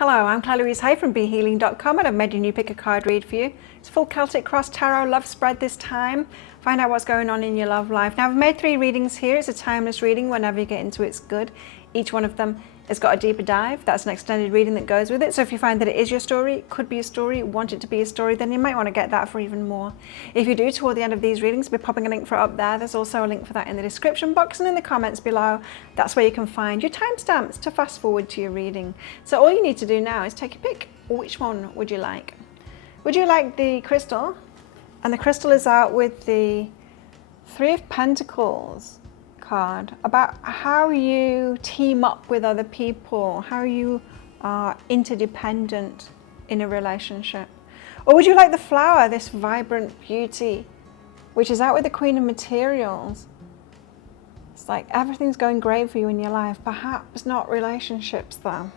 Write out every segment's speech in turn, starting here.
Hello, I'm Claire Louise Hay from BeHealing.com and I've made a new pick a card read for you. It's a full Celtic Cross Tarot love spread this time. Find out what's going on in your love life. Now I've made 3 readings here. It's a timeless reading. Whenever you get into it's good. Each one of them has got a deeper dive. That's an extended reading that goes with it. So if you find that it is your story, it could be a story, want it to be a story, then you might want to get that for even more. If you do, toward the end of these readings, I'll be popping a link for it up there. There's also a link for that in the description box and in the comments below. That's where you can find your timestamps to fast forward to your reading. So all you need to do now is take a pick. Which one would you like? Would you like the crystal? And the crystal is out with the 3 of Pentacles card, about how you team up with other people, how you are interdependent in a relationship. Or would you like the flower, this vibrant beauty, which is out with the Queen of Materials? It's like everything's going great for you in your life, perhaps not relationships though.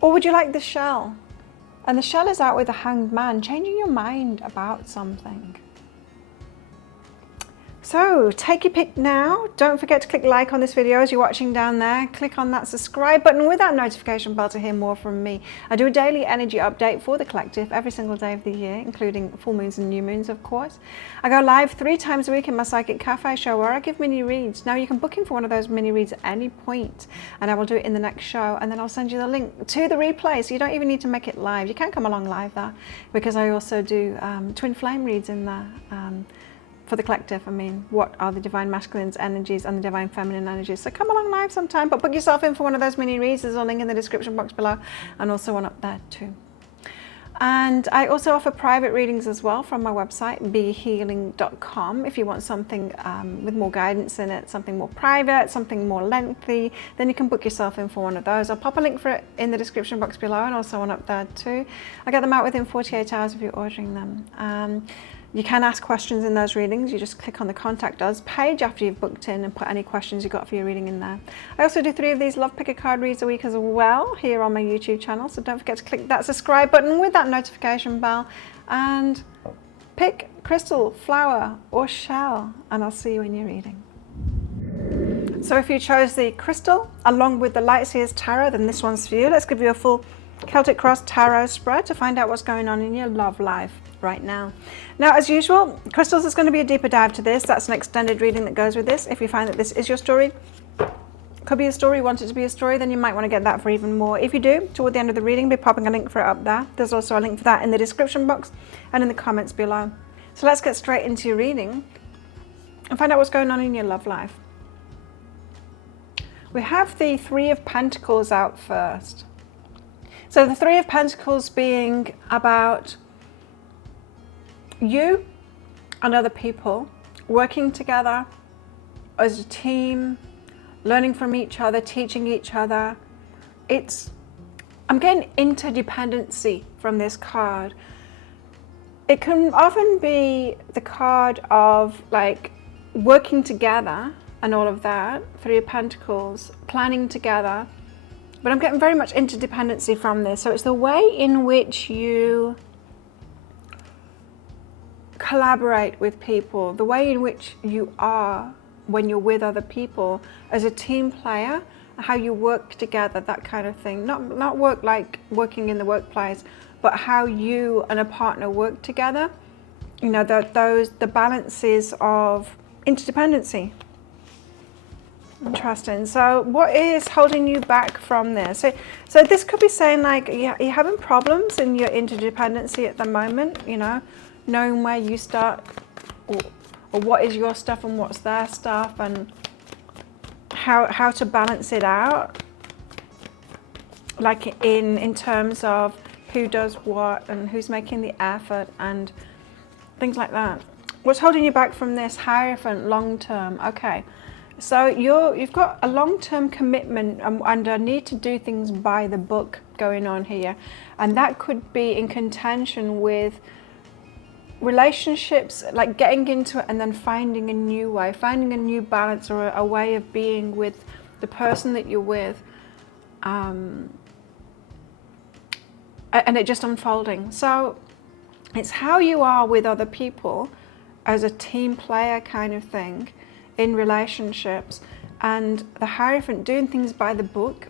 Or would you like the shell? And the shell is out with the Hanged Man, changing your mind about something. So take your pick now. Don't forget to click like on this video as you're watching down there. Click on that subscribe button with that notification bell to hear more from me. I do a daily energy update for the collective every single day of the year, including full moons and new moons, of course. I go live 3 times a week in my Psychic Cafe show where I give mini reads. Now you can book in for one of those mini reads at any point, and I will do it in the next show, and then I'll send you the link to the replay, so you don't even need to make it live. You can come along live there, because I also do twin flame reads in there. For the collective, I mean, what are the divine masculine's energies and the divine feminine energies? So come along live sometime, but book yourself in for one of those mini reads. There's a link in the description box below and also one up there too. And I also offer private readings as well from my website, BeHealing.com. If you want something with more guidance in it, something more private, something more lengthy, then you can book yourself in for one of those. I'll pop a link for it in the description box below and also one up there too. I get them out within 48 hours if you're ordering them. You can ask questions in those readings. You just click on the Contact Us page after you've booked in and put any questions you've got for your reading in there. I also do 3 of these Love Pick a Card reads a week as well here on my YouTube channel. So don't forget to click that subscribe button with that notification bell and pick crystal, flower or shell, and I'll see you in your reading. So if you chose the crystal along with the Light Seers Tarot, then this one's for you. Let's give you a full Celtic Cross Tarot spread to find out what's going on in your love life right now. Now, as usual, crystals is going to be a deeper dive to this. That's an extended reading that goes with this. If you find that this is your story, could be a story, want it to be a story, then you might want to get that for even more. If you do, toward the end of the reading, I'll be popping a link for it up there. There's also a link for that in the description box and in the comments below. So let's get straight into your reading and find out what's going on in your love life. We have the 3 of Pentacles out first. So the 3 of Pentacles being about you and other people working together as a team, learning from each other, teaching each other. I'm getting interdependency from this card. It can often be the card of like working together and all of that, 3 of Pentacles, planning together. But I'm getting very much interdependency from this. So it's the way in which you collaborate with people, the way in which you are when you're with other people as a team player, how you work together, that kind of thing. Not work like working in the workplace, but how you and a partner work together. You know, the balances of interdependency. Interesting. So what is holding you back from this? So this could be saying like you're having problems in your interdependency at the moment, you know, knowing where you start or what is your stuff and what's their stuff and how to balance it out, like in terms of who does what and who's making the effort and things like that. What's holding you back from this? Hierophant, long term. Okay. So you've got a long-term commitment and a need to do things by the book going on here. And that could be in contention with relationships, like getting into it and then finding a new way, finding a new balance or a way of being with the person that you're with. And it just unfolding. So it's how you are with other people as a team player kind of thing in relationships, and the Hierophant doing things by the book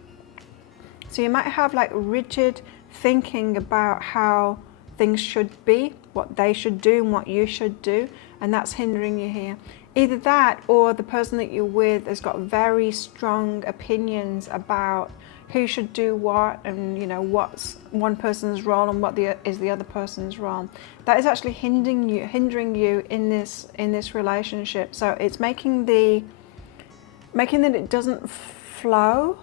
So you might have like rigid thinking about how things should be, what they should do and what you should do, and that's hindering you here. Either that, or the person that you're with has got very strong opinions about who should do what, and you know what's one person's role and what is the other person's role. That is actually hindering you in this relationship. So it's making that it doesn't flow.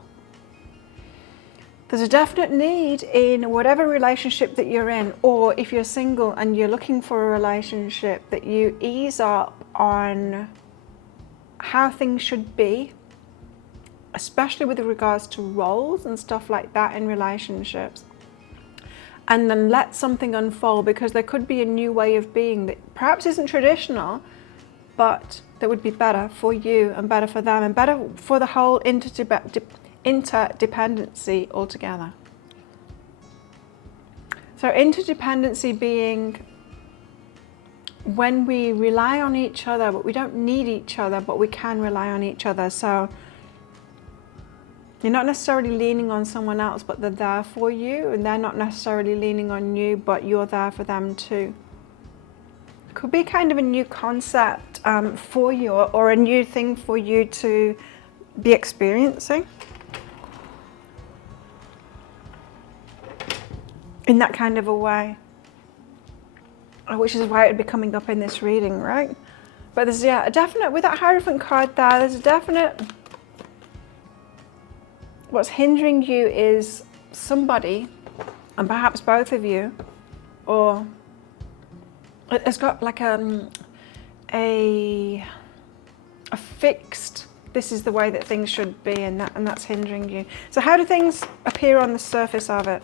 There's a definite need in whatever relationship that you're in, or if you're single and you're looking for a relationship, that you ease up on how things should be, especially with regards to roles and stuff like that in relationships, and then let something unfold, because there could be a new way of being that perhaps isn't traditional, but that would be better for you and better for them and better for the whole interdependency altogether. So interdependency being when we rely on each other, but we don't need each other, but we can rely on each other. So you're not necessarily leaning on someone else, but they're there for you, and they're not necessarily leaning on you, but you're there for them too. Could be kind of a new concept for you, or a new thing for you to be experiencing in that kind of a way, which is why it would be coming up in this reading, right? But there's, yeah, a definite, with that Hierophant card there, there's a definite, what's hindering you is somebody, and perhaps both of you, or it's got like a fixed, this is the way that things should be, and that's hindering you. So how do things appear on the surface of it?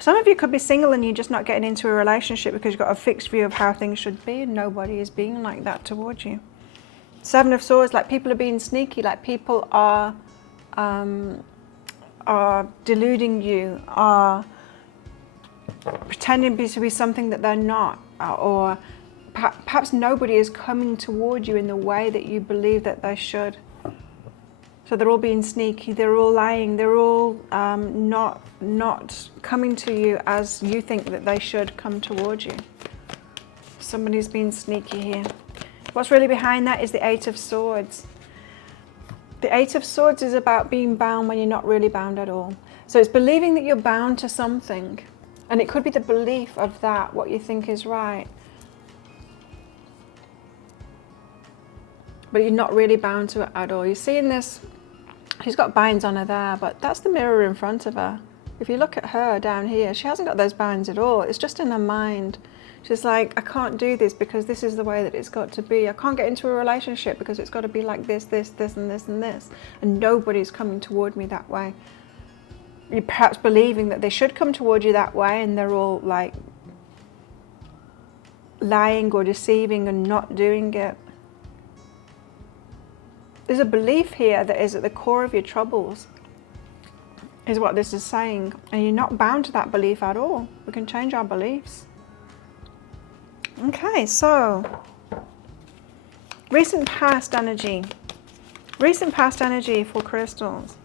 Some of you could be single and you're just not getting into a relationship because you've got a fixed view of how things should be, and nobody is being like that towards you. Seven of Swords, like people are being sneaky, like people are deluding you, are pretending to be something that they're not, or perhaps nobody is coming toward you in the way that you believe that they should. So they're all being sneaky, they're all lying, they're all not coming to you as you think that they should come towards you. Somebody's being sneaky here. What's really behind that is the Eight of Swords. The Eight of Swords is about being bound when you're not really bound at all. So it's believing that you're bound to something, and it could be the belief of that, what you think is right, but you're not really bound to it at all. You see in this, she's got binds on her there, but that's the mirror in front of her. If you look at her down here, she hasn't got those binds at all. It's just in her mind. She's like, I can't do this because this is the way that it's got to be. I can't get into a relationship because it's got to be like this, this, this, and this, and this. And nobody's coming toward me that way. You're perhaps believing that they should come toward you that way, and they're all like lying or deceiving and not doing it. There's a belief here that is at the core of your troubles, is what this is saying. And you're not bound to that belief at all. We can change our beliefs. Okay, so recent past energy. Recent past energy for crystals.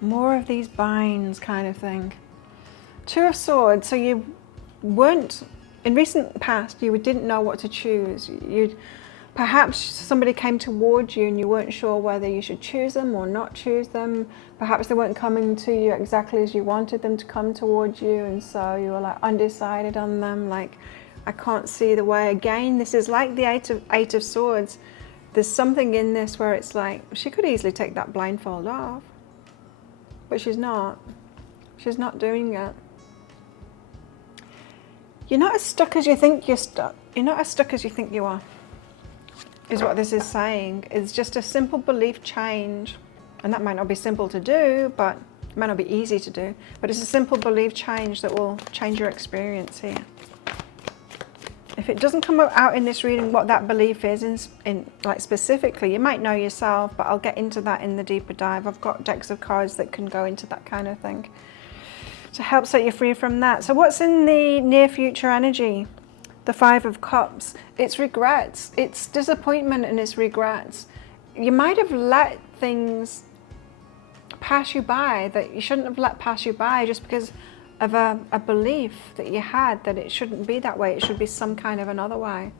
More of these binds kind of thing. Two of Swords. So you weren't, in recent past, you didn't know what to choose. Perhaps somebody came towards you and you weren't sure whether you should choose them or not choose them. Perhaps they weren't coming to you exactly as you wanted them to come towards you, and so you were like undecided on them, like, I can't see the way. Again, this is like the Eight of Swords. There's something in this where it's like, she could easily take that blindfold off, but she's not. She's not doing it. You're not as stuck as you think you're stuck. You're not as stuck as you think you are, is what this is saying. It's just a simple belief change. And that might not be simple to do, but it might not be easy to do. But it's a simple belief change that will change your experience here. If it doesn't come out in this reading what that belief is, in like specifically, you might know yourself, but I'll get into that in the deeper dive. I've got decks of cards that can go into that kind of thing to help set you free from that. So what's in the near future energy? The Five of Cups. It's regrets. It's disappointment and it's regrets. You might have let things pass you by, that you shouldn't have let pass you by just because of a belief that you had that it shouldn't be that way. It should be some kind of another way.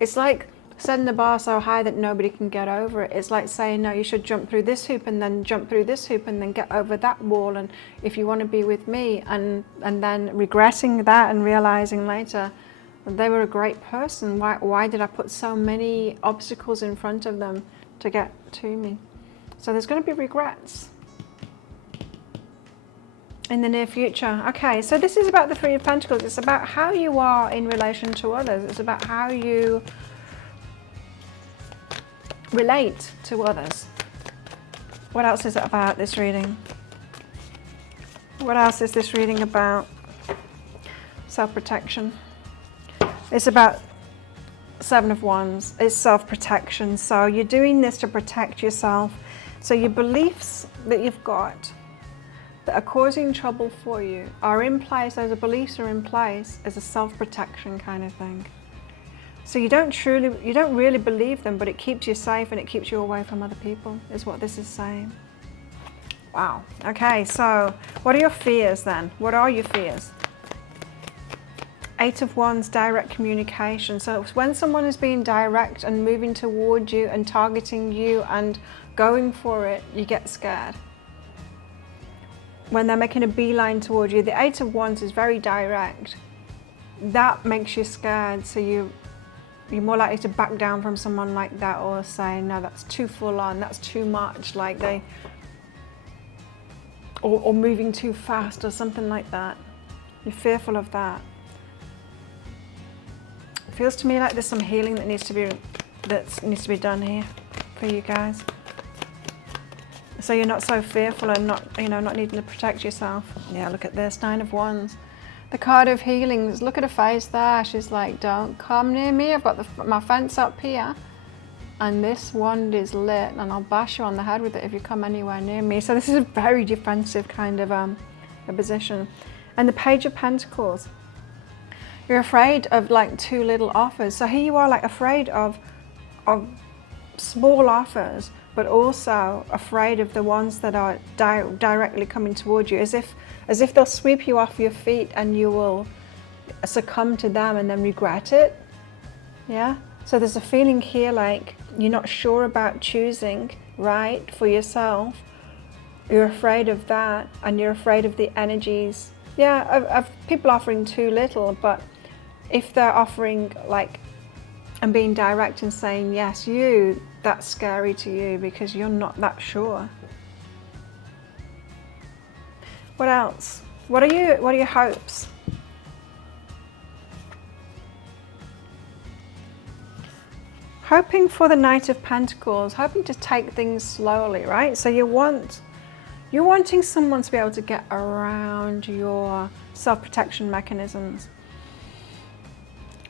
It's like setting the bar so high that nobody can get over it. It's like saying, no, you should jump through this hoop and then jump through this hoop and then get over that wall, and if you want to be with me, and then regretting that and realizing later that they were a great person. Why did I put so many obstacles in front of them to get to me? So there's going to be regrets in the near future. Okay, so this is about the Three of Pentacles. It's about how you are in relation to others. It's about how you relate to others. What else is it about, this reading? What else is this reading about? Self-protection. It's about Seven of Wands. It's self-protection. So you're doing this to protect yourself. So your beliefs that you've got that are causing trouble for you are in place. Those beliefs are in place as a self-protection kind of thing. So you don't really believe them, but it keeps you safe and it keeps you away from other people, is what this is saying. Wow. Okay, so what are your fears then? What are your fears? Eight of Wands, direct communication. So when someone is being direct and moving towards you and targeting you and going for it, you get scared. When they're making a beeline towards you, the Eight of Wands is very direct. That makes you scared, so you're more likely to back down from someone like that, or say, no, that's too full on, that's too much, like or moving too fast or something like that. You're fearful of that. It feels to me like there's some healing that needs to be done here for you guys. So you're not so fearful and not needing to protect yourself. Yeah, look at this, Nine of Wands. The card of healings. Look at her face there. She's like, don't come near me. I've got my fence up here, and this wand is lit, and I'll bash you on the head with it if you come anywhere near me. So this is a very defensive kind of a position. And the Page of Pentacles. You're afraid of like too little offers. So here you are, like afraid of small offers, but also afraid of the ones that are directly coming towards you, as if they'll sweep you off your feet and you will succumb to them and then regret it. Yeah. So there's a feeling here like you're not sure about choosing right for yourself. You're afraid of that, and you're afraid of the energies, of people offering too little. But if they're offering like and being direct and saying yes, that's scary to you because you're not that sure. What else? What are your hopes? Hoping for the Knight of Pentacles, hoping to take things slowly, right? So you're wanting someone to be able to get around your self-protection mechanisms.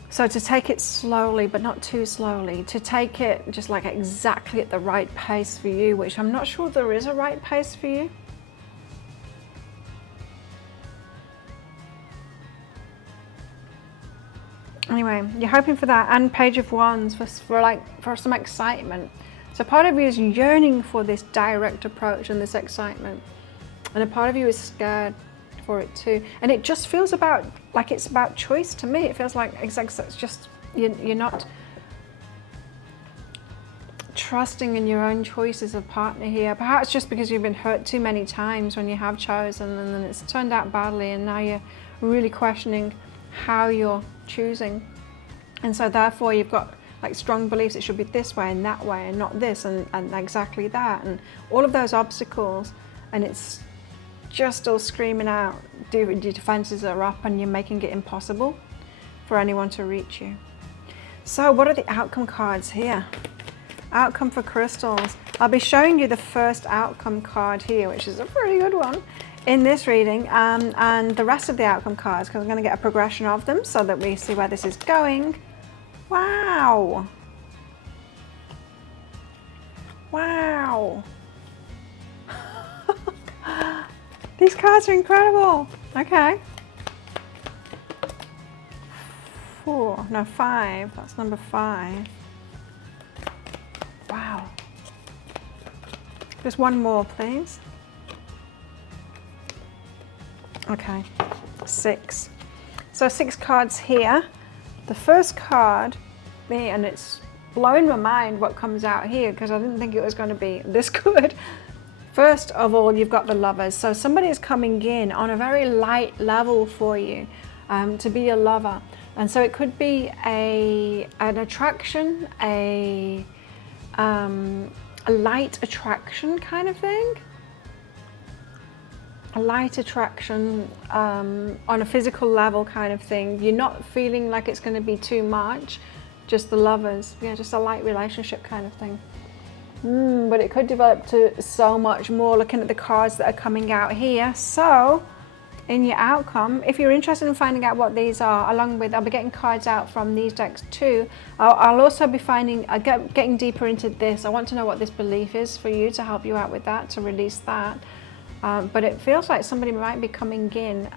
So to take it slowly, but not too slowly. To take it just like exactly at the right pace for you, which I'm not sure there is a right pace for you. Anyway, you're hoping for that, and Page of Wands for some excitement. So part of you is yearning for this direct approach and this excitement, and a part of you is scared for it too. And it just feels like it's about choice to me. It feels like it's just you're not trusting in your own choice as a partner here. Perhaps just because you've been hurt too many times when you have chosen, and then it's turned out badly, and now you're really questioning how you're choosing. And so therefore you've got like strong beliefs it should be this way and that way and not this and exactly that, and all of those obstacles, and it's just all screaming out. Your defenses are up and you're making it impossible for anyone to reach you. So what are the outcome cards here? Outcome for crystals. I'll be showing you the first outcome card here, which is a pretty good one in this reading, and the rest of the outcome cards, because I'm going to get a progression of them so that we see where this is going. Wow. Wow. These cards are incredible. Okay. 5. That's number 5. Wow. Just one more, please. Okay, 6. So 6 cards here. The first card, and it's blowing my mind what comes out here because I didn't think it was going to be this good. First of all, you've got the Lovers. So somebody is coming in on a very light level for you to be a lover. And so it could be an attraction, a light attraction kind of thing. A light attraction on a physical level kind of thing. You're not feeling like it's going to be too much, just the Lovers. Yeah, just a light relationship kind of thing. But it could develop to so much more looking at the cards that are coming out here. So in your outcome, if you're interested in finding out what these are, along with, I'll be getting cards out from these decks too. I'll also be getting deeper into this. I want to know what this belief is for you to help you out with that, to release that. But it feels like somebody might be coming in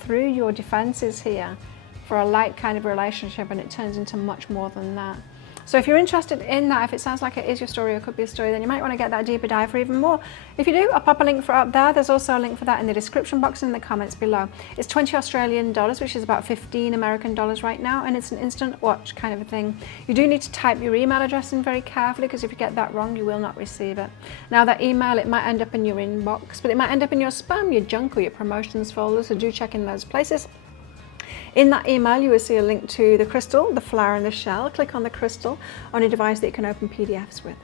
through your defenses here for a light kind of relationship, and it turns into much more than that. So if you're interested in that, if it sounds like it is your story or could be a story, then you might want to get that deeper dive for even more. If you do, I'll pop a link for up there. There's also a link for that in the description box and in the comments below. It's 20 Australian dollars, which is about 15 American dollars right now, and it's an instant watch kind of a thing. You do need to type your email address in very carefully, because if you get that wrong, you will not receive it. Now that email, it might end up in your inbox, but it might end up in your spam, your junk, or your promotions folder, so do check in those places. In that email, you will see a link to the crystal, the flower and the shell. Click on the crystal on a device that you can open PDFs with.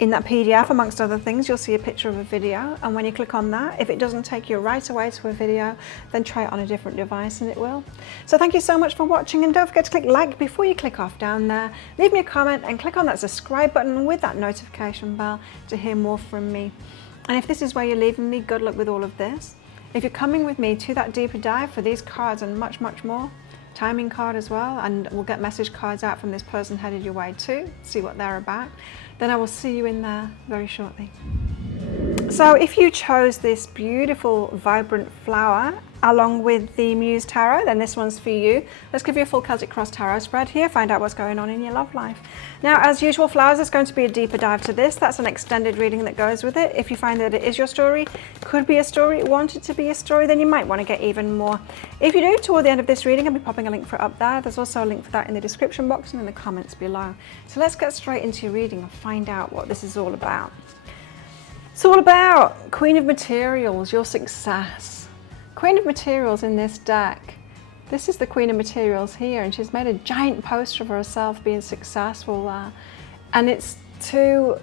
In that PDF, amongst other things, you'll see a picture of a video, and when you click on that, if it doesn't take you right away to a video, then try it on a different device and it will. So thank you so much for watching, and don't forget to click like before you click off down there. Leave me a comment and click on that subscribe button with that notification bell to hear more from me. And if this is where you're leaving me, good luck with all of this. If you're coming with me to that deeper dive for these cards and much, much more, timing card as well, and we'll get message cards out from this person headed your way too, see what they're about, then I will see you in there very shortly. So if you chose this beautiful, vibrant flower along with the Muse Tarot, then this one's for you. Let's give you a full Celtic Cross Tarot spread here, find out what's going on in your love life. Now, as usual, flowers, there's going to be a deeper dive to this. That's an extended reading that goes with it. If you find that it is your story, could be a story, want it to be a story, then you might want to get even more. If you do, toward the end of this reading, I'll be popping a link for it up there. There's also a link for that in the description box and in the comments below. So let's get straight into your reading and find out what this is all about. It's all about Queen of Materials, your success. Queen of Materials in this deck. This is the Queen of Materials here, and she's made a giant poster of herself being successful there. And it's to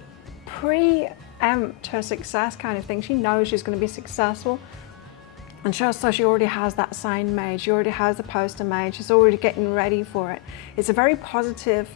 preempt her success kind of thing. She knows she's going to be successful. And so she already has that sign made. She already has the poster made. She's already getting ready for it. It's a very positive,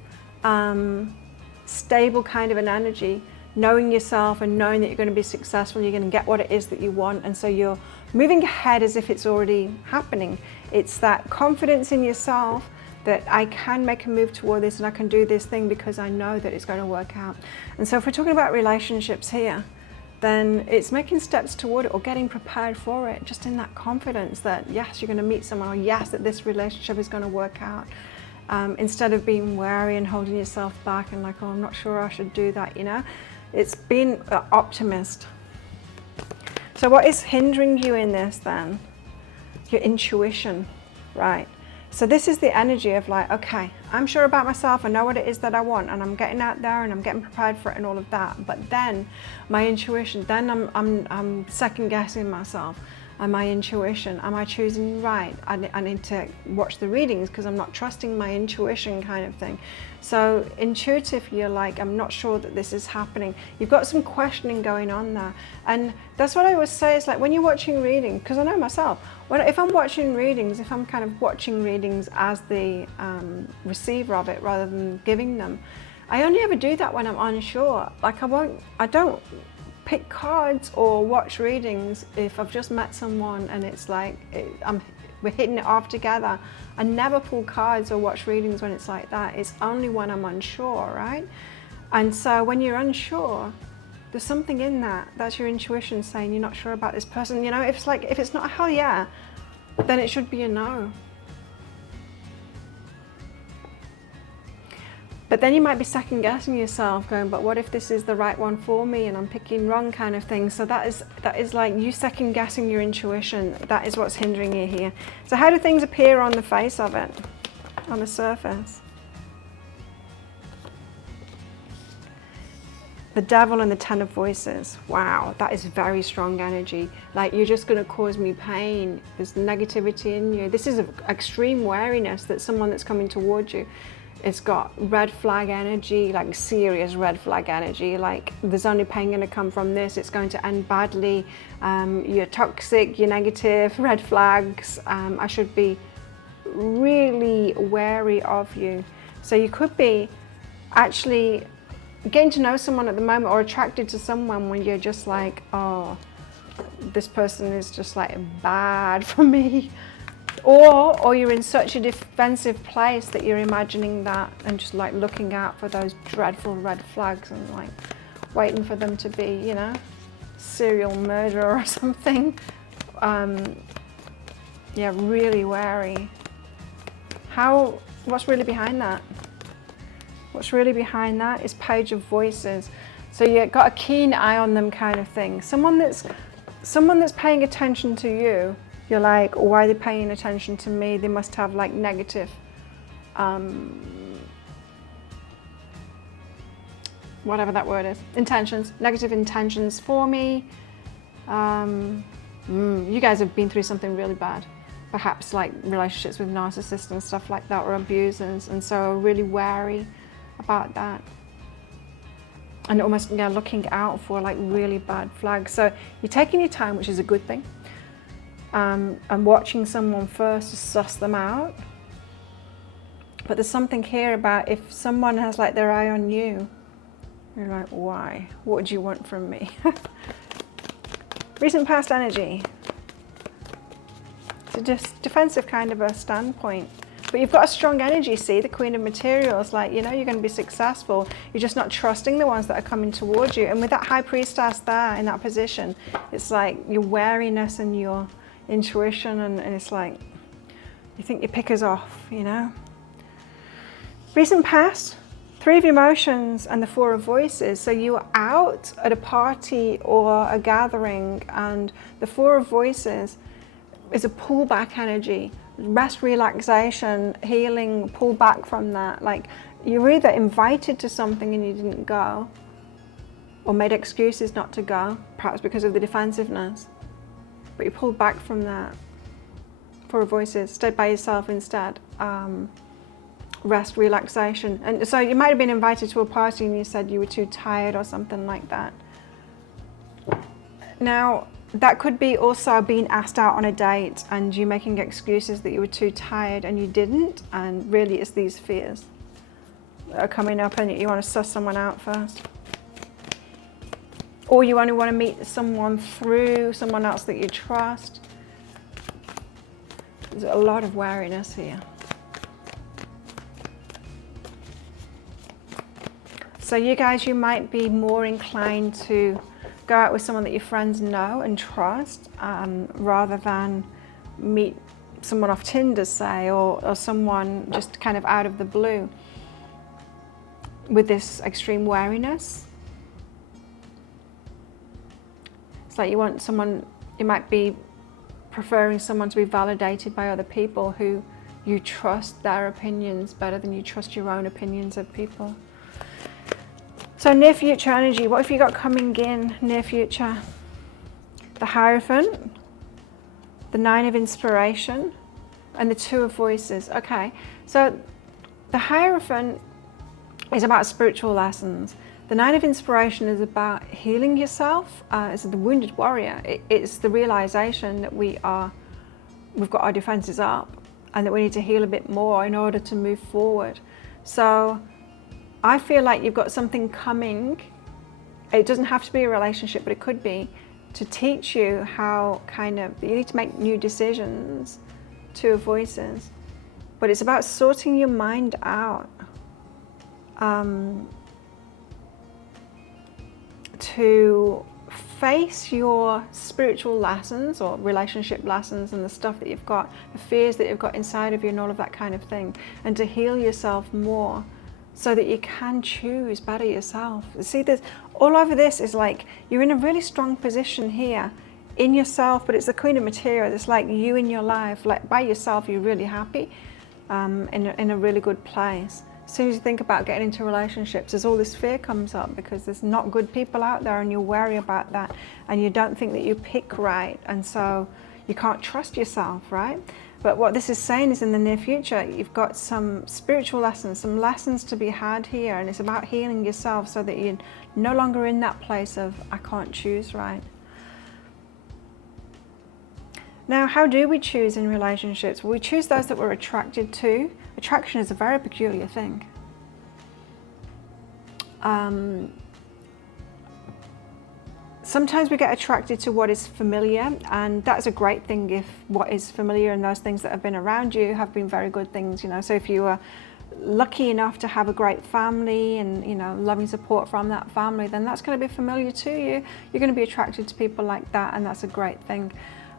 stable kind of an energy. Knowing yourself and knowing that you're going to be successful, you're going to get what it is that you want, and so you're moving ahead as if it's already happening. It's that confidence in yourself that I can make a move toward this and I can do this thing because I know that it's going to work out. And so if we're talking about relationships here, then it's making steps toward it or getting prepared for it, just in that confidence that yes, you're going to meet someone, or yes, that this relationship is going to work out. Instead of being wary and holding yourself back and like, oh, I'm not sure I should do that, you know. It's being an optimist. So what is hindering you in this then? Your intuition, right? So this is the energy of like, okay, I'm sure about myself, I know what it is that I want, and I'm getting out there and I'm getting prepared for it and all of that. But then my intuition, then I'm second guessing myself. And my intuition, am I choosing right? I need to watch the readings because I'm not trusting my intuition kind of thing. So intuitive, you're like, I'm not sure that this is happening. You've got some questioning going on there. And that's what I always say, is like when you're watching readings, because I know myself, if I'm watching readings, if I'm kind of watching readings as the receiver of it rather than giving them, I only ever do that when I'm unsure. Like I don't pick cards or watch readings if I've just met someone and it's like we're hitting it off together. I never pull cards or watch readings when it's like that. It's only when I'm unsure, right? And so when you're unsure, there's something in that. That's your intuition saying you're not sure about this person. You know, if it's not a hell yeah, then it should be a no. But then you might be second guessing yourself, going, but what if this is the right one for me and I'm picking wrong, kind of thing. So that is like you second guessing your intuition. That is what's hindering you here. So how do things appear on the face of it, on the surface? The Devil and the Ten of Voices. Wow, that is very strong energy. Like, you're just going to cause me pain. There's negativity in you. This is extreme wariness that someone that's coming towards you. It's got red flag energy, like serious red flag energy. Like, there's only pain going to come from this. It's going to end badly. You're toxic, you're negative, red flags. I should be really wary of you. So you could be actually getting to know someone at the moment, or attracted to someone when you're just like, oh, this person is just like bad for me. Or you're in such a defensive place that you're imagining that and just like looking out for those dreadful red flags and like waiting for them to be, you know, serial murderer or something. Yeah, really wary. What's really behind that? What's really behind that is Page of Voices. So you've got a keen eye on them, kind of thing. Someone that's paying attention to you. You're like, why are they paying attention to me? They must have like negative, whatever that word is, intentions, negative intentions for me. You guys have been through something really bad. Perhaps like relationships with narcissists and stuff like that, or abusers, and so are really wary about that. And almost, yeah, looking out for like really bad flags. So you're taking your time, which is a good thing. And watching someone first to suss them out. But there's something here about if someone has like their eye on you, you're like, why? What do you want from me? Recent past energy. It's a just defensive kind of a standpoint. But you've got a strong energy, see, the Queen of Materials, like, you know, you're going to be successful. You're just not trusting the ones that are coming towards you. And with that High Priestess there in that position, it's like your wariness and your intuition, and it's like you think your pick is off, you know. Recent past, Three of Emotions and the Four of Voices. So you were out at a party or a gathering, and the Four of Voices is a pullback energy, rest, relaxation, healing, pull back from that. Like, you were either invited to something and you didn't go, or made excuses not to go, perhaps because of the defensiveness. But you pulled back from that. Four of Voices, stayed by yourself instead. Rest, relaxation. And so you might have been invited to a party and you said you were too tired or something like that. Now, that could be also being asked out on a date and you making excuses that you were too tired and you didn't, and really it's these fears that are coming up and you want to suss someone out first. Or you only want to meet someone through someone else that you trust. There's a lot of wariness here. So you guys, you might be more inclined to go out with someone that your friends know and trust, rather than meet someone off Tinder, say, or someone just kind of out of the blue with this extreme wariness. It's like you want someone, you might be preferring someone to be validated by other people who you trust their opinions better than you trust your own opinions of people. So near future energy, what have you got coming in near future? The Hierophant, the Nine of Inspiration, and the Two of Voices. Okay, so the Hierophant is about spiritual lessons. The Nine of Inspiration is about healing yourself. It's the wounded warrior. It's the realization that we've got our defenses up and that we need to heal a bit more in order to move forward. So I feel like you've got something coming. It doesn't have to be a relationship, but it could be, to teach you how you need to make new decisions. Two of Voices. But it's about sorting your mind out. To face your spiritual lessons or relationship lessons and the stuff that you've got, the fears that you've got inside of you and all of that kind of thing, and to heal yourself more so that you can choose better yourself. See, there's all over this is like you're in a really strong position here in yourself, but it's the Queen of Materials. It's like you in your life, like by yourself, you're really happy, in a really good place. As soon as you think about getting into relationships, there's all this fear comes up because there's not good people out there, and you're wary about that, and you don't think that you pick right, and so you can't trust yourself, right? But what this is saying is in the near future, you've got some spiritual lessons, some lessons to be had here, and it's about healing yourself so that you're no longer in that place of, I can't choose right. Now, how do we choose in relationships? Well, we choose those that we're attracted to. Attraction is a very peculiar thing. Sometimes we get attracted to what is familiar, and that's a great thing if what is familiar and those things that have been around you have been very good things, you know. So if you were lucky enough to have a great family and, you know, loving support from that family, then that's going to be familiar to you. You're going to be attracted to people like that, and that's a great thing.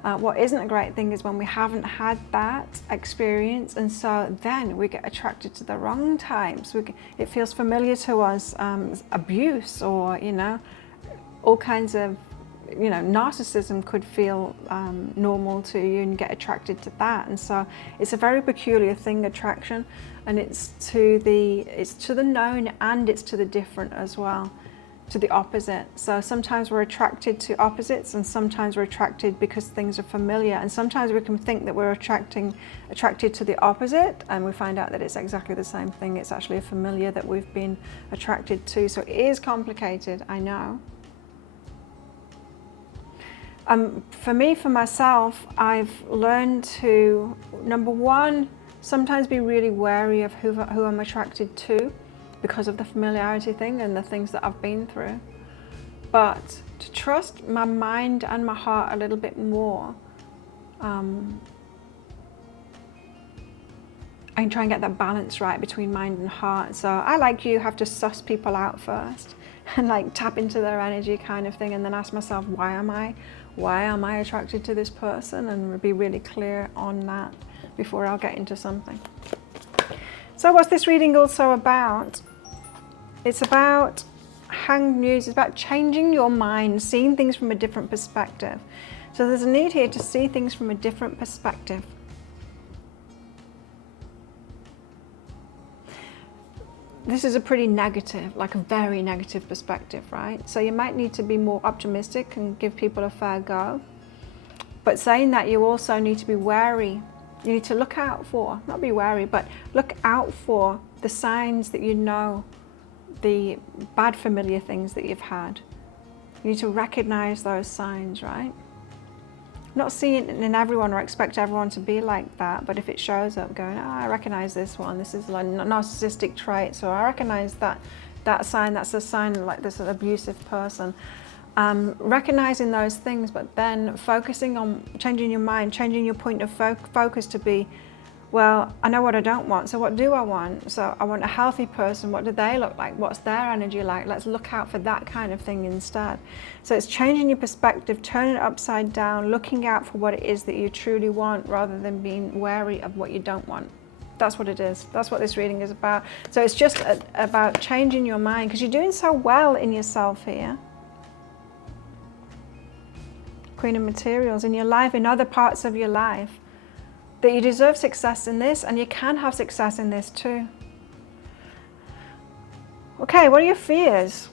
What isn't a great thing is when we haven't had that experience, and so then we get attracted to the wrong types. It feels familiar to us, abuse, or, you know, all kinds of, you know, narcissism could feel normal to you, and you get attracted to that. And so it's a very peculiar thing, attraction, and it's to the known, and it's to the different as well, to the opposite. So sometimes we're attracted to opposites, and sometimes we're attracted because things are familiar, and sometimes we can think that we're attracted to the opposite, and we find out that it's exactly the same thing. It's actually a familiar that we've been attracted to. So it is complicated, I know. For me, for myself, I've learned to, number one, sometimes be really wary of who I'm attracted to, because of the familiarity thing and the things that I've been through. But to trust my mind and my heart a little bit more, and try and get that balance right between mind and heart. So I, like you, have to suss people out first and like tap into their energy kind of thing, and then ask myself, why am I attracted to this person, and be really clear on that before I'll get into something. So what's this reading also about? It's about hanged news. It's about changing your mind, seeing things from a different perspective. So there's a need here to see things from a different perspective. This is a pretty negative, like a very negative perspective, right? So you might need to be more optimistic and give people a fair go. But saying that, you also need to be wary. You need to look out for, not be wary, but look out for the signs that you know, the bad familiar things that you've had. You need to recognize those signs, right? Not see it in everyone or expect everyone to be like that, but if it shows up, going, oh, I recognize this one, this is like narcissistic traits, or I recognize that sign, that's a sign of like this abusive person. Recognizing those things, but then focusing on changing your mind, changing your point of focus to be, well, I know what I don't want, so what do I want? So I want a healthy person. What do they look like? What's their energy like? Let's look out for that kind of thing instead. So it's changing your perspective, turning it upside down, looking out for what it is that you truly want, rather than being wary of what you don't want. That's what it is. That's what this reading is about. So it's just about changing your mind, because you're doing so well in yourself here. Queen of Materials, in your life, in other parts of your life, that you deserve success in this, and you can have success in this too. Okay, what are your fears?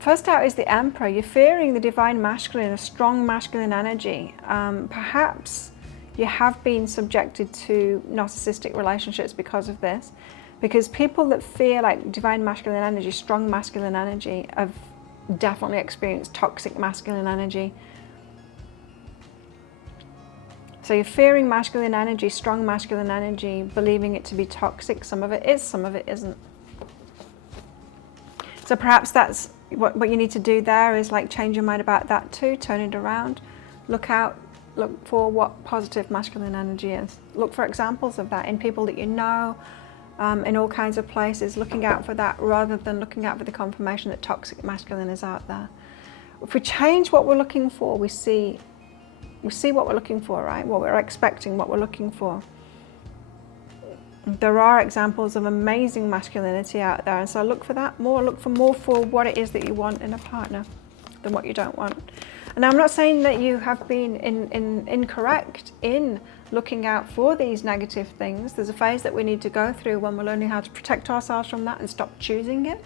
First out is the Emperor. You're fearing the divine masculine, a strong masculine energy. Perhaps you have been subjected to narcissistic relationships because of this, because people that fear like divine masculine energy, strong masculine energy, have definitely experienced toxic masculine energy. So you're fearing masculine energy, strong masculine energy, believing it to be toxic. Some of it is, some of it isn't. So perhaps that's what you need to do there, is like change your mind about that too, turn it around. Look for what positive masculine energy is. Look for examples of that in people that you know, in all kinds of places, looking out for that rather than looking out for the confirmation that toxic masculine is out there. If we change what we're looking for, we see what we're looking for, right? What we're expecting, what we're looking for. There are examples of amazing masculinity out there, and so look for that more. Look for more for what it is that you want in a partner than what you don't want. And I'm not saying that you have been incorrect in looking out for these negative things. There's a phase that we need to go through when we're learning how to protect ourselves from that and stop choosing it.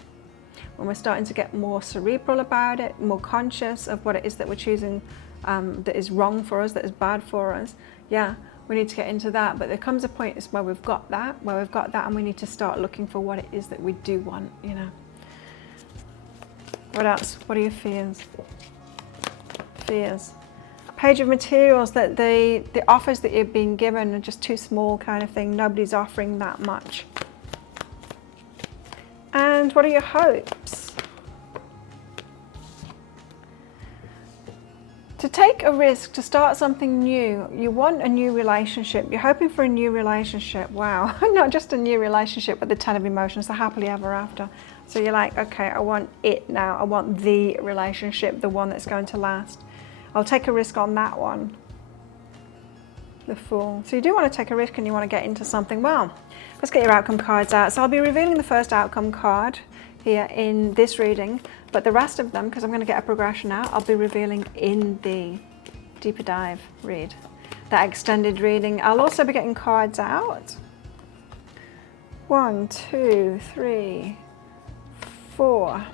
When we're starting to get more cerebral about it, more conscious of what it is that we're choosing that is wrong for us, that is bad for us. Yeah, we need to get into that. But there comes a point where we've got that, and we need to start looking for what it is that we do want, you know. What else? What are your fears? Fears. Page of materials, that the offers that you've been given are just too small, kind of thing. Nobody's offering that much. And what are your hopes? To take a risk, to start something new. You want a new relationship. You're hoping for a new relationship. Wow. Not just a new relationship, but the 10 of emotions, the happily ever after. So you're like, okay, I want it now. I want the relationship, the one that's going to last. I'll take a risk on that one. The Fool. So you do want to take a risk and you want to get into something. Well, let's get your outcome cards out. So I'll be revealing the first outcome card here in this reading, but the rest of them, because I'm going to get a progression out, I'll be revealing in the deeper dive read, that extended reading. I'll also be getting cards out. 1, 2, 3, 4.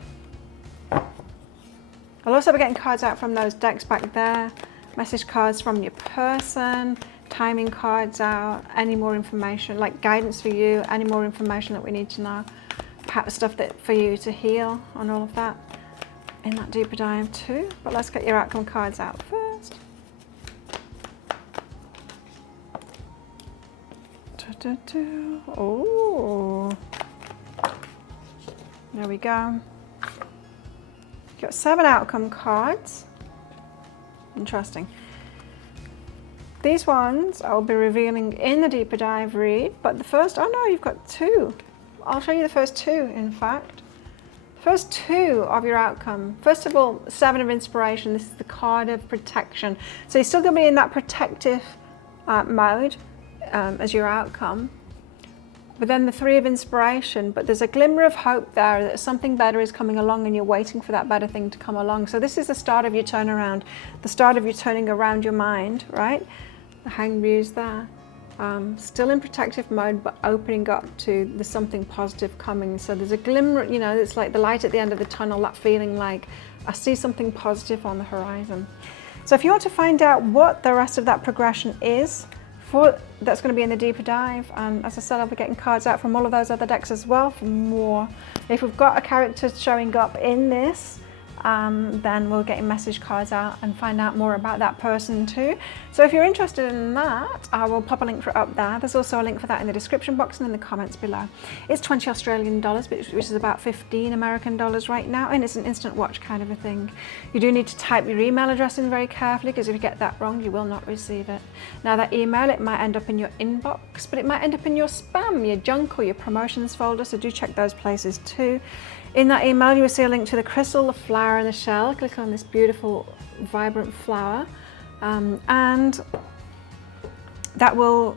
I'll also be getting cards out from those decks back there, message cards from your person, timing cards out, any more information, like guidance for you, any more information that we need to know, perhaps stuff that for you to heal on all of that in that deeper dive too. But let's get your outcome cards out first. Oh, there we go. Got 7 outcome cards. Interesting. These ones I'll be revealing in the deeper dive read, but the first, oh no, you've got 2. I'll show you the first 2, in fact. The first 2 of your outcome. First of all, 7 of inspiration. This is the card of protection. So you're still going to be in that protective mode as your outcome. But then the 3 of inspiration, but there's a glimmer of hope there that something better is coming along and you're waiting for that better thing to come along. So this is the start of your turnaround, the start of you turning around your mind, right? The Hanged Muse there. Still in protective mode, but opening up to there's something positive coming. So there's a glimmer, you know, it's like the light at the end of the tunnel, that feeling like I see something positive on the horizon. So if you want to find out what the rest of that progression is, that's going to be in the deeper dive, and as I said, I'll be getting cards out from all of those other decks as well for more. If we've got a character showing up in this, then we'll get message cards out and find out more about that person too. So if you're interested in that, I will pop a link for it up there. There's also a link for that in the description box and in the comments below. It's 20 Australian dollars, which is about 15 American dollars right now, and it's an instant watch kind of a thing. You do need to type your email address in very carefully, because if you get that wrong, you will not receive it. Now that email, it might end up in your inbox, but it might end up in your spam, your junk, or your promotions folder, so do check those places too. In that email, you will see a link to the crystal, the flower, and the shell. Click on this beautiful, vibrant flower, and that will,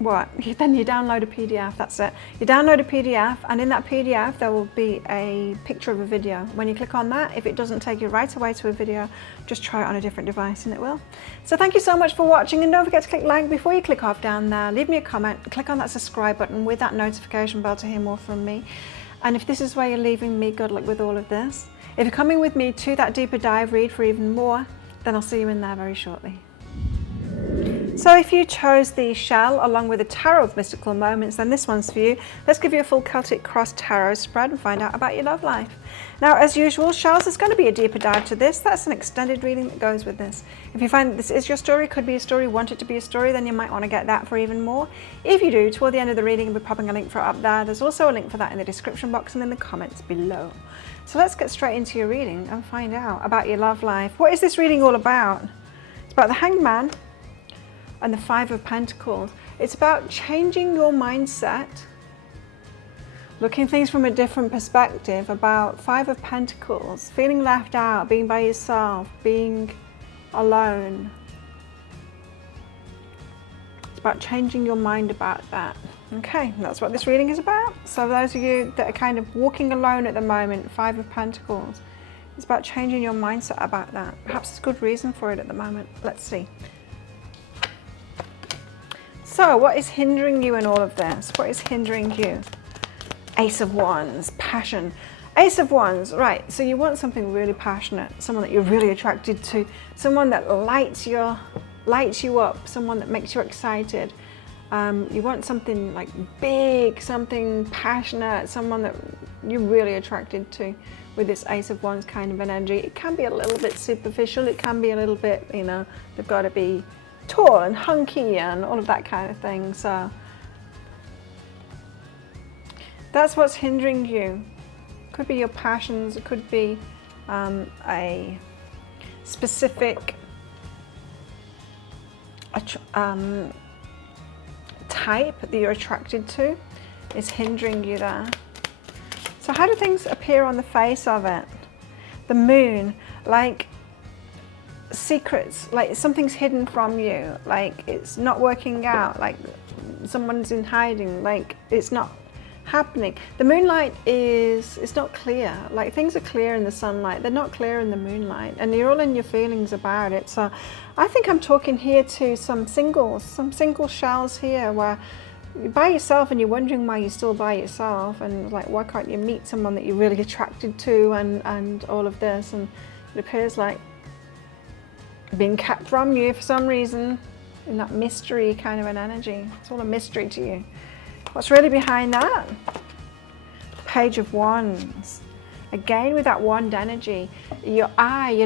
then you download a PDF, that's it. You download a PDF, and in that PDF, there will be a picture of a video. When you click on that, if it doesn't take you right away to a video, just try it on a different device and it will. So thank you so much for watching, and don't forget to click like before you click off down there. Leave me a comment, click on that subscribe button with that notification bell to hear more from me. And if this is where you're leaving me, good luck with all of this. If you're coming with me to that deeper dive read for even more, then I'll see you in there very shortly. So if you chose the shell along with the Tarot of Mystical Moments, then this one's for you. Let's give you a full Celtic Cross Tarot spread and find out about your love life. Now, as usual, shells, there's going to be a deeper dive to this. That's an extended reading that goes with this. If you find that this is your story, could be a story, want it to be a story, then you might want to get that for even more. If you do, toward the end of the reading, I'll be popping a link for it up there. There's also a link for that in the description box and in the comments below. So let's get straight into your reading and find out about your love life. What is this reading all about? It's about the Hanged Man and the 5 of Pentacles. It's about changing your mindset, looking at things from a different perspective, about 5 of Pentacles, feeling left out, being by yourself, being alone. It's about changing your mind about that. Okay, that's what this reading is about. So those of you that are kind of walking alone at the moment, Five of Pentacles, it's about changing your mindset about that. Perhaps there's a good reason for it at the moment. Let's see. So what is hindering you in all of this? What is hindering you? Ace of Wands, passion. Ace of Wands, right, so you want something really passionate, someone that you're really attracted to, someone that lights you up, someone that makes you excited. You want something like big, something passionate, someone that you're really attracted to with this Ace of Wands kind of energy. It can be a little bit superficial, it can be a little bit, you know, they've got to be tall and hunky and all of that kind of thing. So that's what's hindering you. Could be your passions, it could be a specific type that you're attracted to is hindering you there. So how do things appear on the face of it? The Moon, like secrets, like something's hidden from you, like it's not working out, like someone's in hiding, like it's not happening. The moonlight it's not clear, like things are clear in the sunlight, they're not clear in the moonlight, and you're all in your feelings about it. So I think I'm talking here to some single shells here where you're by yourself and you're wondering why you're still by yourself, and like why can't you meet someone that you're really attracted to, and all of this, and it appears like being kept from you for some reason in that mystery kind of an energy. It's all a mystery to you. What's really behind that? Page of Wands. Again with that wand energy, you're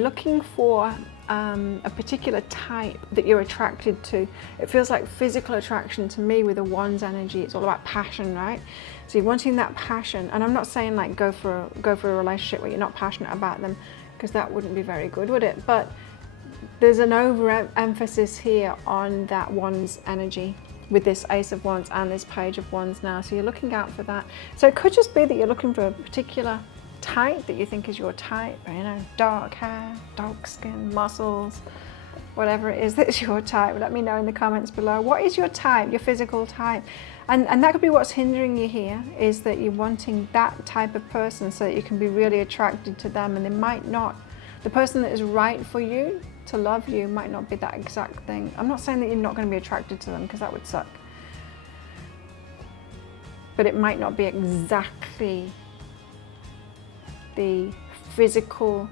looking for a particular type that you're attracted to. It feels like physical attraction to me with the Wands energy. It's all about passion, right? So you're wanting that passion, and I'm not saying like go for a relationship where you're not passionate about them, because that wouldn't be very good, would it? But there's an overemphasis here on that Wands energy with this Ace of Wands and this Page of Wands now. So you're looking out for that. So it could just be that you're looking for a particular type that you think is your type, you know, dark hair, dark skin, muscles, whatever it is that's your type. Let me know in the comments below. What is your type, your physical type? And that could be what's hindering you here, is that you're wanting that type of person so that you can be really attracted to them, and they might not, the person that is right for you to love you might not be that exact thing. I'm not saying that you're not going to be attracted to them, because that would suck. But it might not be exactly the physical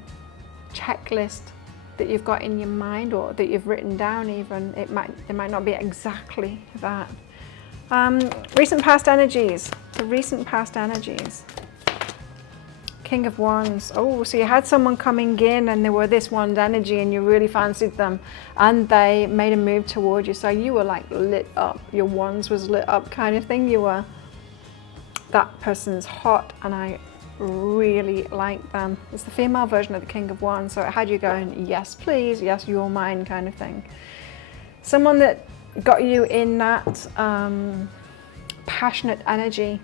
checklist that you've got in your mind, or that you've written down even. It might not be exactly that. Recent past energies. The recent past energies. King of Wands. Oh, so you had someone coming in and they were this Wand energy and you really fancied them and they made a move toward you. So you were like lit up. Your Wands was lit up kind of thing. You were, that person's hot and I really like them. It's the female version of the King of Wands. So it had you going, yes, please, yes, you're mine kind of thing. Someone that got you in that passionate energy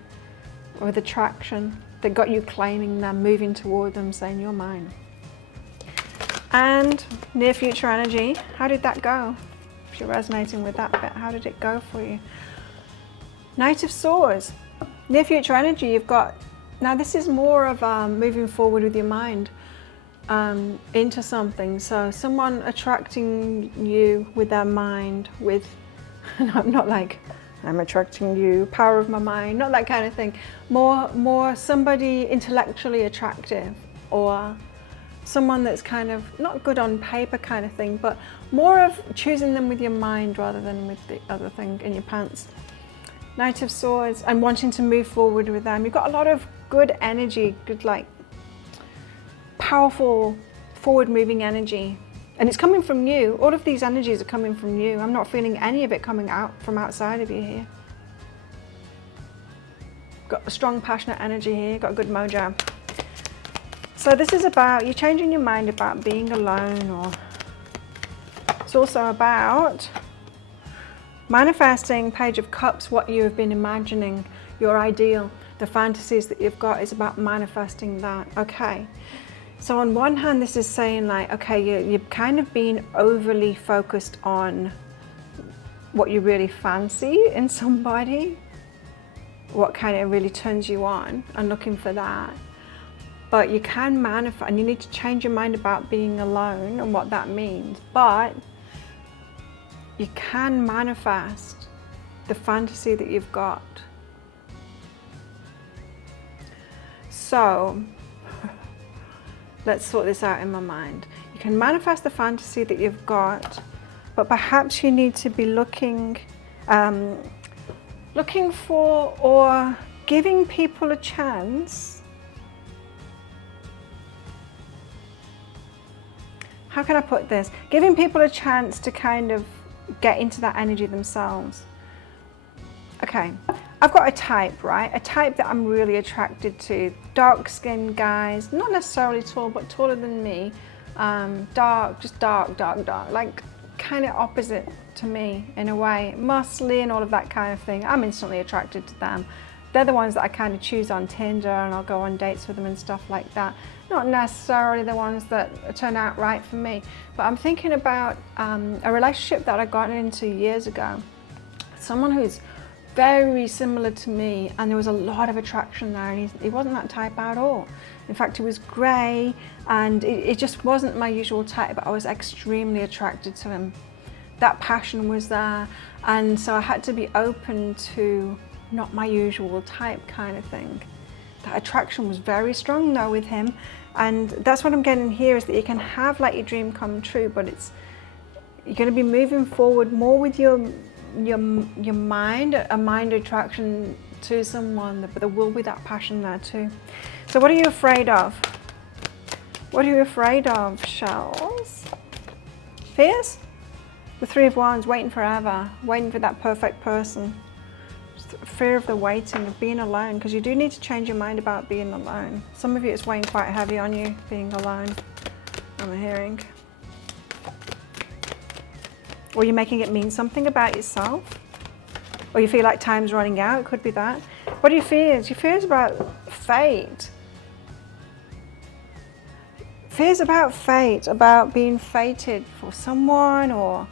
with attraction, that got you claiming them, moving toward them, saying you're mine. And near future energy, how did that go? If you're resonating with that bit, how did it go for you? Knight of Swords. Near future energy, you've got, now this is more of moving forward with your mind into something. So someone attracting you with their mind, with, not like, I'm attracting you, power of my mind, not that kind of thing. More somebody intellectually attractive, or someone that's kind of not good on paper kind of thing, but more of choosing them with your mind rather than with the other thing in your pants. Knight of Swords, and wanting to move forward with them. You've got a lot of good energy, good like powerful forward moving energy. And it's coming from you. All of these energies are coming from you. I'm not feeling any of it coming out from outside of you here. Got a strong, passionate energy here. Got a good mojo. So this is about you changing your mind about being alone, or it's also about manifesting. Page of Cups, what you have been imagining, your ideal, the fantasies that you've got, is about manifesting that. Okay. So on one hand, this is saying like, okay, you've kind of been overly focused on what you really fancy in somebody, what kind of really turns you on, and looking for that. But you can manifest, and you need to change your mind about being alone and what that means. But you can manifest the fantasy that you've got. So let's sort this out in my mind. You can manifest the fantasy that you've got, but perhaps you need to be looking for or giving people a chance. How can I put this? Giving people a chance to kind of get into that energy themselves. Okay, I've got a type, right? A type that I'm really attracted to. Dark-skinned guys, not necessarily tall, but taller than me. Dark, just dark, like kind of opposite to me in a way. Muscly and all of that kind of thing. I'm instantly attracted to them. They're the ones that I kind of choose on Tinder, and I'll go on dates with them and stuff like that. Not necessarily the ones that turn out right for me, but I'm thinking about a relationship that I got into years ago. Someone who's very similar to me, and there was a lot of attraction there, and he wasn't that type at all. In fact, he was grey, and it just wasn't my usual type, but I was extremely attracted to him. That passion was there, and so I had to be open to not my usual type kind of thing. That attraction was very strong though with him, and that's what I'm getting here, is that you can have like your dream come true, but you're going to be moving forward more with your mind, a mind attraction to someone, but there will be that passion there too. So what are you afraid of? What are you afraid of, Shells? Fears? The Three of Wands, waiting forever, waiting for that perfect person. Fear of the waiting, of being alone, because you do need to change your mind about being alone. Some of you, it's weighing quite heavy on you, being alone, I'm hearing. Or you're making it mean something about yourself. Or you feel like time's running out, it could be that. What are your fears? Your fears about fate. Fears about fate, about being fated for someone, or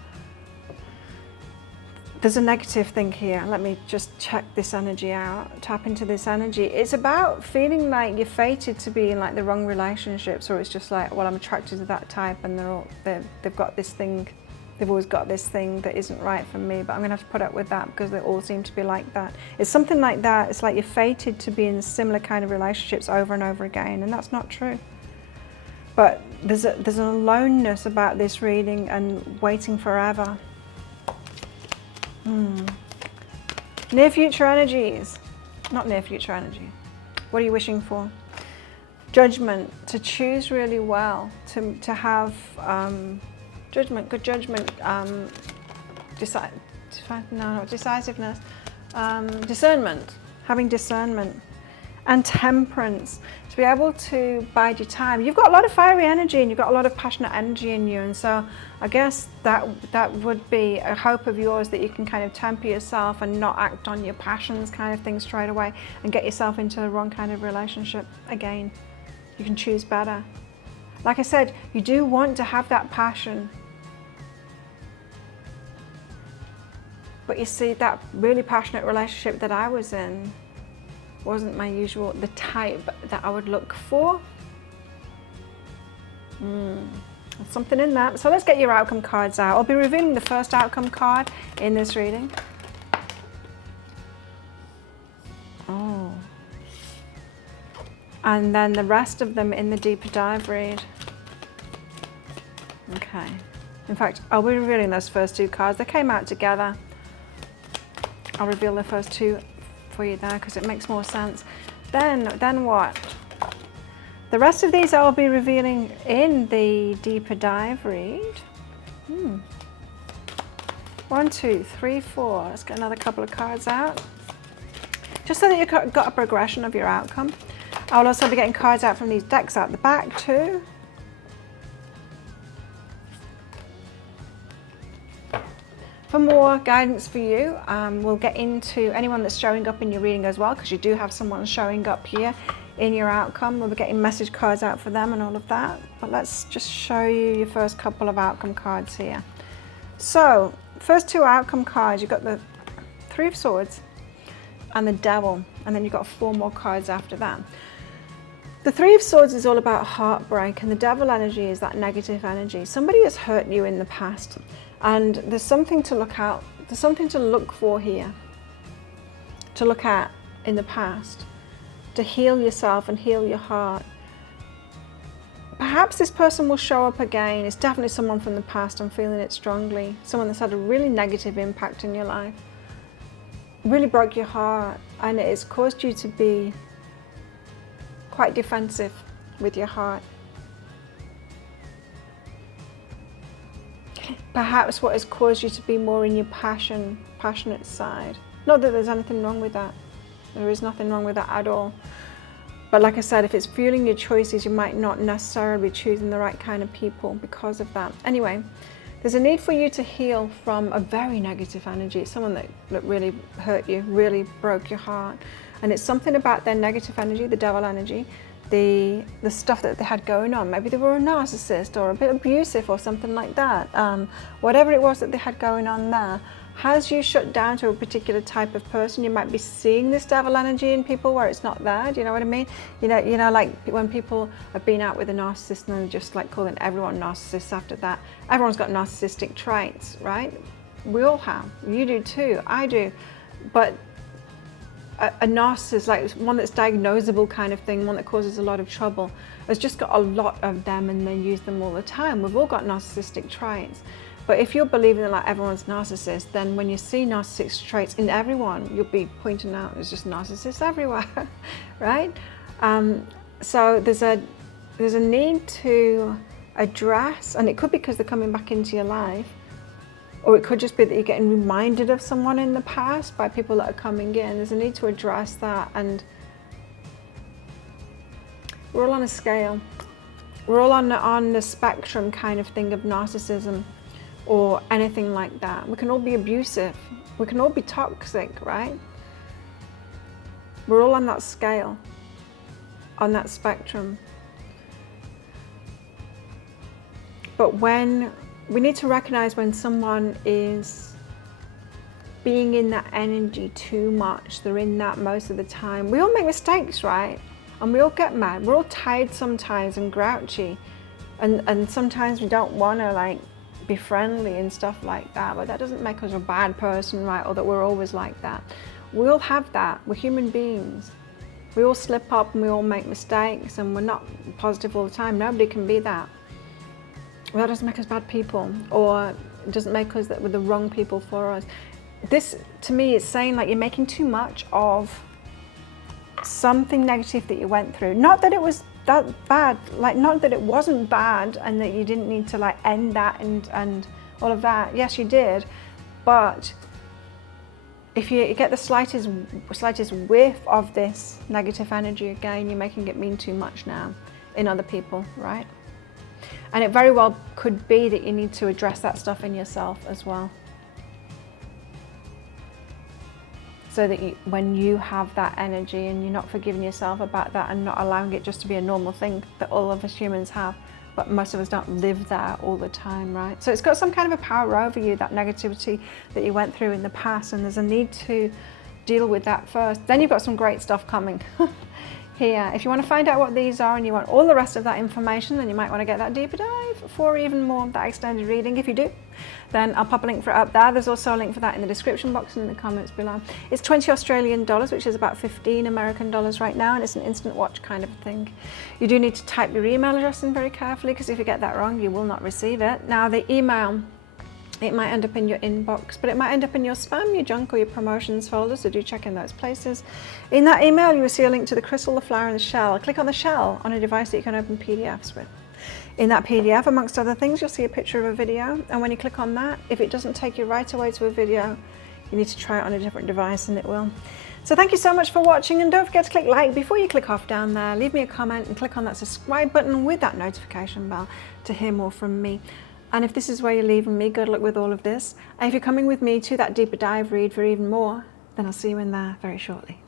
there's a negative thing here. Let me just check this energy out, tap into this energy. It's about feeling like you're fated to be in like the wrong relationships, or it's just like, well, I'm attracted to that type, and they've got this thing, they've always got this thing that isn't right for me, but I'm gonna have to put up with that because they all seem to be like that. It's something like that. It's like you're fated to be in similar kind of relationships over and over again, and that's not true. But there's an aloneness about this reading and waiting forever. Near future energies. Not near future energy. What are you wishing for? Judgment. To choose really well. To have judgment, good judgment. Decisiveness. Discernment. Having discernment. And temperance. To be able to bide your time. You've got a lot of fiery energy, and you've got a lot of passionate energy in you, and so I guess that would be a hope of yours, that you can kind of temper yourself and not act on your passions kind of thing straight away and get yourself into the wrong kind of relationship again. You can choose better. Like I said, you do want to have that passion, but you see, that really passionate relationship that I was in wasn't my usual, the type that I would look for. There's something in that. So let's get your outcome cards out. I'll be revealing the first outcome card in this reading. Oh. And then the rest of them in the deeper dive read. Okay. In fact, I'll be revealing those first two cards. They came out together. I'll reveal the first two for you there because it makes more sense. Then what? The rest of these I'll be revealing in the deeper dive read. 1, 2, 3, 4. Let's get another couple of cards out, just so that you've got a progression of your outcome. I'll also be getting cards out from these decks out the back too. For more guidance for you, we'll get into anyone that's showing up in your reading as well, because you do have someone showing up here in your outcome. We'll be getting message cards out for them and all of that. But let's just show you your first couple of outcome cards here. So first two outcome cards, you've got the Three of Swords and the Devil, and then you've got 4 more cards after that. The Three of Swords is all about heartbreak, and the Devil energy is that negative energy. Somebody has hurt you in the past, and there's something to look out, there's something to look for here, to look at in the past, to heal yourself and heal your heart. Perhaps this person will show up again. It's definitely someone from the past, I'm feeling it strongly. Someone that's had a really negative impact in your life, really broke your heart, and it's caused you to be quite defensive with your heart. Perhaps what has caused you to be more in your passionate side. Not that there's anything wrong with that. There is nothing wrong with that at all. But like I said, if it's fueling your choices, you might not necessarily be choosing the right kind of people because of that. Anyway, there's a need for you to heal from a very negative energy. It's someone that really hurt you, really broke your heart. And it's something about their negative energy, the Devil energy, the stuff that they had going on. Maybe they were a narcissist or a bit abusive or something like that. Whatever it was that they had going on there has you shut down to a particular type of person. You might be seeing this Devil energy in people where it's not there. Do you know what I mean? You know, like when people have been out with a narcissist and they're just like calling everyone narcissists after that. Everyone's got narcissistic traits, right? We all have. You do too. I do. But a narcissist, like one that's diagnosable kind of thing, one that causes a lot of trouble, has just got a lot of them and they use them all the time. We've all got narcissistic traits. But if you're believing that like everyone's narcissist, then when you see narcissistic traits in everyone, you'll be pointing out there's just narcissists everywhere, right? So there's a need to address, and it could be because they're coming back into your life, or it could just be that you're getting reminded of someone in the past by people that are coming in. There's a need to address that, and we're all on a scale. We're all on the spectrum kind of thing of narcissism or anything like that. We can all be abusive. We can all be toxic, right? We're all on that scale, on that spectrum. But when we need to recognize when someone is being in that energy too much, they're in that most of the time. We all make mistakes, right? And we all get mad. We're all tired sometimes and grouchy. And sometimes we don't want to like be friendly and stuff like that. But that doesn't make us a bad person, right? Or that we're always like that. We all have that. We're human beings. We all slip up and we all make mistakes, and we're not positive all the time. Nobody can be that. Well, that doesn't make us bad people, or it doesn't make us that we're the wrong people for us. This, to me, is saying like you're making too much of something negative that you went through. Not that it was that bad, like not that it wasn't bad and that you didn't need to like end that and all of that. Yes, you did. But if you get the slightest whiff of this negative energy again, you're making it mean too much now in other people, right? And it very well could be that you need to address that stuff in yourself as well. So that when you have that energy and you're not forgiving yourself about that and not allowing it just to be a normal thing that all of us humans have, but most of us don't live there all the time, right? So it's got some kind of a power over you, that negativity that you went through in the past, and there's a need to deal with that first. Then you've got some great stuff coming. Here, if you want to find out what these are and you want all the rest of that information, then you might want to get that deeper dive for even more of that extended reading. If you do, then I'll pop a link for it up there. There's also a link for that in the description box and in the comments below. It's 20 Australian dollars, which is about 15 American dollars right now, and it's an instant watch kind of thing. You do need to type your email address in very carefully, because if you get that wrong, you will not receive it. Now, the email, it might end up in your inbox, but it might end up in your spam, your junk, or your promotions folder, so do check in those places. In that email, you will see a link to the crystal, the flower, and the shell. Click on the shell on a device that you can open PDFs with. In that PDF, amongst other things, you'll see a picture of a video, and when you click on that, if it doesn't take you right away to a video, you need to try it on a different device and it will. So thank you so much for watching, and don't forget to click like before you click off down there. Leave me a comment and click on that subscribe button with that notification bell to hear more from me. And if this is where you're leaving me, good luck with all of this. And if you're coming with me to that deeper dive read for even more, then I'll see you in there very shortly.